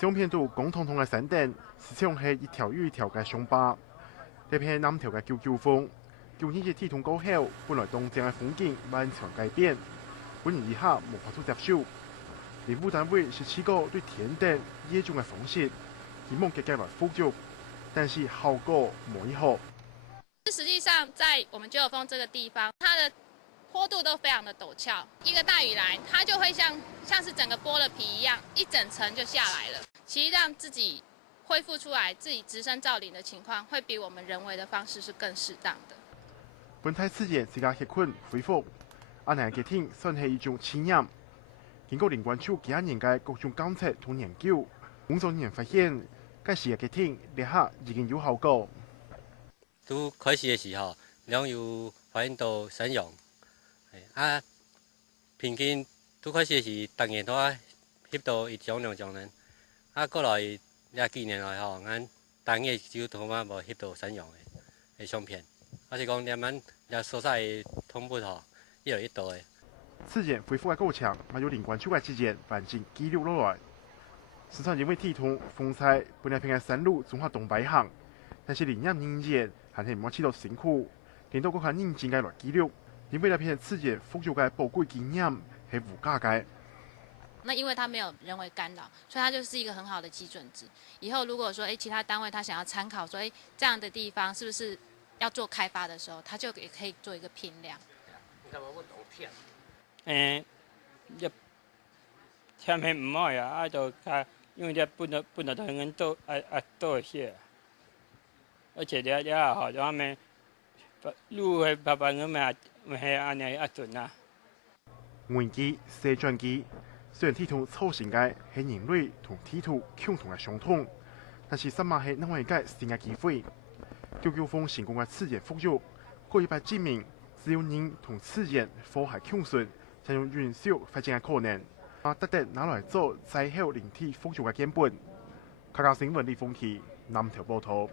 相片度共同嘅山顶，实际上系一条又一条嘅伤疤。呢片南条嘅九峰，旧年嘅铁通过后，本来东江嘅风景完全改变，本人以下无法度接受。政府单位是起个对田地野种嘅方式，希望加来辅助，但是效果冇好。实际上，在我们九九峰这个地方，它的坡度都非常的陡峭，一个大雨来，它就会像是整个剥了皮一样，一整层就下来了。其实让自己恢复出来，自己直升造林的情况，会比我们人为的方式是更适当的。本台事件自家协困恢复，阿南嘅天算系一种试验。经过林管处几年嘅各种监测同研究，工作人员发现，该时嘅天立刻已经有效果。拄开始的时候，两有发现到山羊，平均拄开始是逐年都翕到一张两张人，过来也几年来吼，咱逐月就同嘛无翕到山羊的相片，是讲连咱也所在的通报吼越来越多的。事件恢复嘅过程，还有林管处嘅之间环境记录落来。时常因为铁通风灾，本来平嘅山路综合东北行，但是林业人员还是冇起到辛苦，令到嗰項認真嘅來記錄，因為那片事件複雜嘅寶貴經驗係無價嘅。那因为它没有人为干扰，所以它就是一个很好的基准值。以后如果说其他单位他想要参考说这样的地方是不是要做开发的时候，他就也可以做一个评量。一天氣唔好啊，就因為本來人多一些，而且也好，就們路係白白咁咪係安尼準啊。換機、射轉機，雖然鐵土造成嘅係人類同鐵土共同嘅相通，但是什麼係另外一個新嘅機會。九九峰成功嘅自然復育，過一百證明，只有人同自然和諧共存，才有永續發展嘅可能。特地拿來做災後靈體復育嘅根本。客家新聞李鳳琪南投報道。